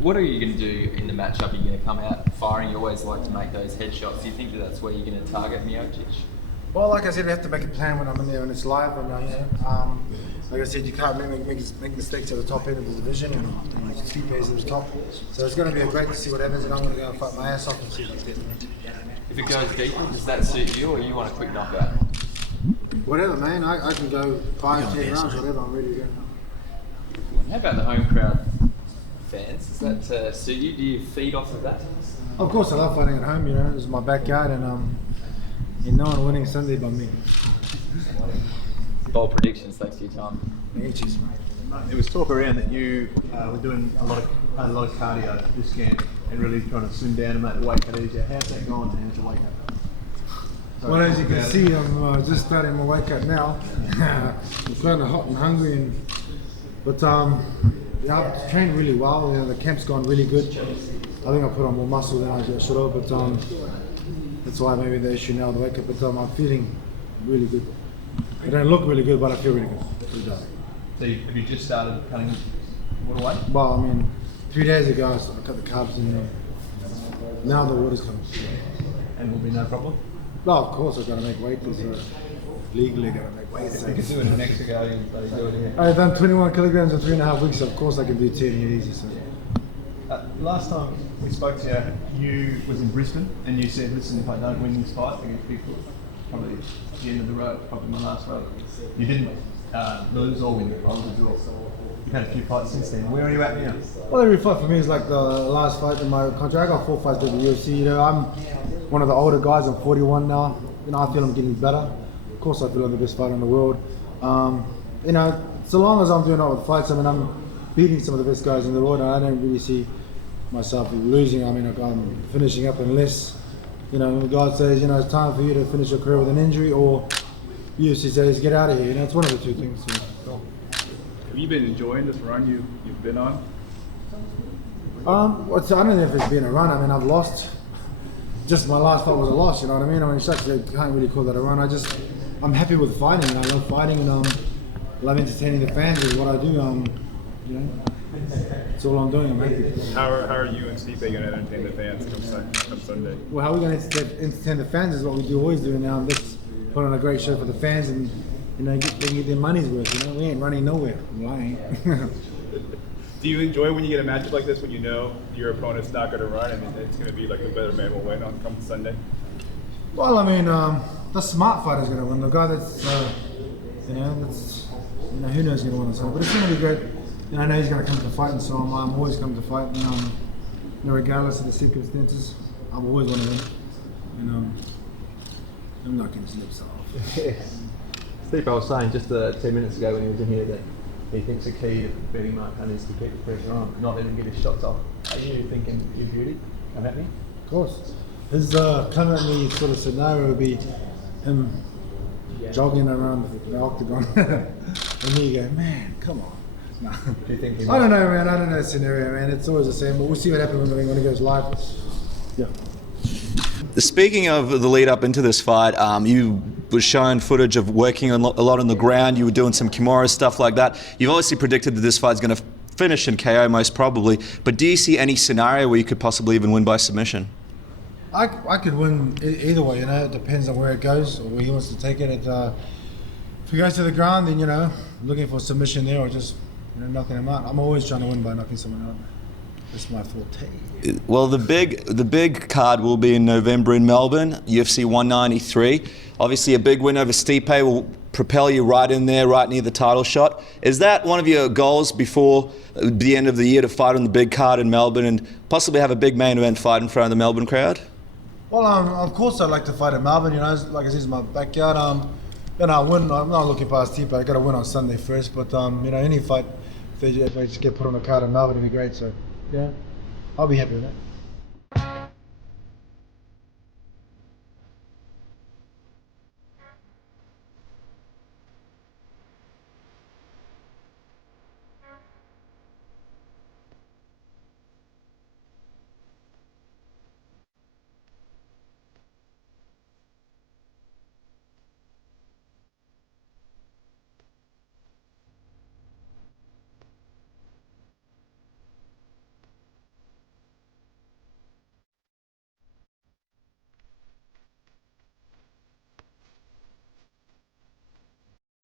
What are you going to do in the matchup? Are you going to come out firing? You always like to make those headshots. Do you think that that's where you're going to target Miocic? Well, like I said, I have to make a plan when I'm in there and it's live. And like I said, you can't make mistakes at the top end of the division, and Stipe is at the top. So it's going to be great to see what happens, and I'm going to go and fight my ass off and see if I get it. If it goes deeper, does that suit you, or you want a quick knockout? Whatever, man. I can go 5, 10 rounds, whatever. I'm ready to go. How about the home crowd fans? Does that suit you? Do you feed off of that? Of course, I love fighting at home. You know, it's my backyard, and no one winning Sunday but me. Bold predictions. Thanks for your time. Cheers. There was talk around that you were doing a lot of cardio this camp and really trying to slim down and make the weight cut easier. How's that gone? How's the weight cut? Well, as you can see, I'm just starting my weight cut now. I'm kind of hot and hungry, but yeah, I've trained really well. You know, the camp's gone really good. I think I put on more muscle than I should have, but that's why maybe the issue now, the weight cut. But I'm feeling really good. I don't look really good, but I feel really good. So have you just started cutting water weight? Well, I mean, 3 days ago I cut the carbs, and now the water's coming. And will be no problem? Well, of course I've got to make weight because legally got to make weight. If you could do it in Mexico, you do it here. I've done 21 kilograms in 3.5 weeks, so of course I can do 10 here easy. So. Last time we spoke to you was in Brisbane, and you said, listen, if I don't win this fight against Bigfoot, probably at the end of the road, probably my last fight. You didn't lose or win, it was a draw. You've had a few fights since then. Where are you at now? Well, every fight for me is like the last fight in my contract. I got 4 fights with the UFC. You know, I'm one of the older guys. I'm 41 now. You know, I feel I'm getting better. Of course, I feel I'm the best fighter in the world. You know, so long as I'm doing all the fights, I mean, I'm beating some of the best guys in the world, and I don't really see myself losing. I mean, I'm finishing up unless, you know, God says, you know, it's time for you to finish your career with an injury, or UFC says, get out of here. You know, it's one of the two things. So. Have you been enjoying this run you've been on? Well, I don't know if it's been a run. I mean, I've lost. Just my last fight was a loss. You know what I mean? I mean, I can't really call that a run. I'm happy with fighting. And I love fighting, and love entertaining the fans is what I do. You know, that's all I'm doing. I'm happy. How are you and Stipe going to entertain the fans come Sunday? Well, how are we going to entertain the fans is what we do always do now. Let's put on a great show for the fans, and you know, they can get their money's worth. You know, we ain't running nowhere. I'm lying. Do you enjoy when you get a matchup like this when you know your opponent's not going to run and it's going to be like the better man will win on come Sunday? Well, I mean, the smart fighter's going to win. The guy that's, you know, who knows going to win this one. But it's going to be great. You know, I know he's going to come to fight, and so I'm always coming to fight. And, you know, regardless of the circumstances, I'm always want to win. And I'm not going to slip off. Steve, I was saying just 10 minutes ago when he was in here that he thinks the key to beating Mark Hunt is to keep the pressure on, not let him get his shots off. Are you thinking your beauty come at me? Of course. His come at me sort of scenario would be him jogging around the octagon. And me go, man, come on. No. Do you think he I don't know, man. I don't know the scenario, man. It's always the same. But we'll see what happens when it goes live. Yeah. Speaking of the lead up into this fight, you were shown footage of working a lot on the ground. You were doing some Kimura stuff like that. You've obviously predicted that this fight's going to finish in KO most probably, but do you see any scenario where you could possibly even win by submission? I could win either way, you know. It depends on where it goes or where he wants to take it. If he goes to the ground, then, you know, looking for submission there or just, you know, knocking him out. I'm always trying to win by knocking someone out. That's my forte. Well, the big card will be in November in Melbourne, UFC 193. Obviously, a big win over Stipe will propel you right in there, right near the title shot. Is that one of your goals before the end of the year to fight on the big card in Melbourne and possibly have a big main event fight in front of the Melbourne crowd? Well, of course I'd like to fight in Melbourne. You know, like I said, it's my backyard. Then I win. I'm not looking past Stipe. I got to win on Sunday first. But you know, any fight, if they just get put on the card in Melbourne, it'd be great. So yeah, I'll be happy with that.